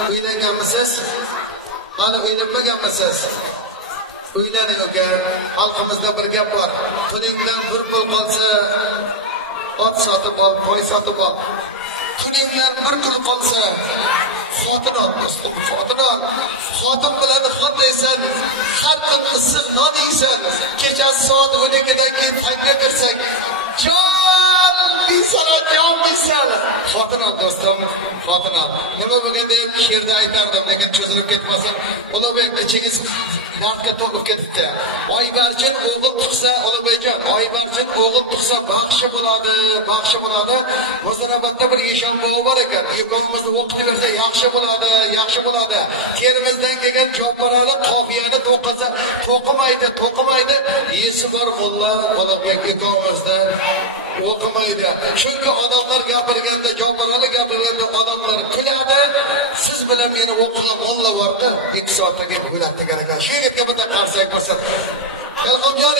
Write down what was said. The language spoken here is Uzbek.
Uylanganmisiz? Hali uylanmaganmisiz? Uylaning aka. Xalqimizda bir gap bor. Pulingdan bir pul qolsa, ot sotib ol, qo'y sotib ol. Pulingdan bir pul qolsa, xotin ol, do'stim, xotin ol. Xotin bilan xot deysan, har kun issiq non yeysan. Kechasi soat 12dan keyin tanga kirsak, jon deysan. Xotin ol, do'stim, xotin ol. Nima bo'lganda ham she'rda aytardim, lekin cho'zilib ketmasin. Ulug'bek, ichingiz dardga to'lib ketibdi. Oybarchin o'g'il tug'sa, Ulug'bekjon, Oybarchin o'g'il tug'sa baxshi bo'ladi, baxshi bo'ladi. Muzarabatda bir eshon bo'g'i bor ekan. Yig'imizni o'qitib bersa yaxshi bo'ladi, yaxshi bo'ladi. Termizdan kelgan Jopparali qofiyani to'qisa, to'qimaydi. Yesi bor mulla Ulug'bek yig'imizda o'qimaydi. Chunki odamlar gapirganda, Jopparali gapirganda odamlar kuladi. Siz bilan meni o'qigan mulla borda 2 soatga bo'ladi degan ekan. Shu yerga bitta qarsak bo'lsa. Ilhomjon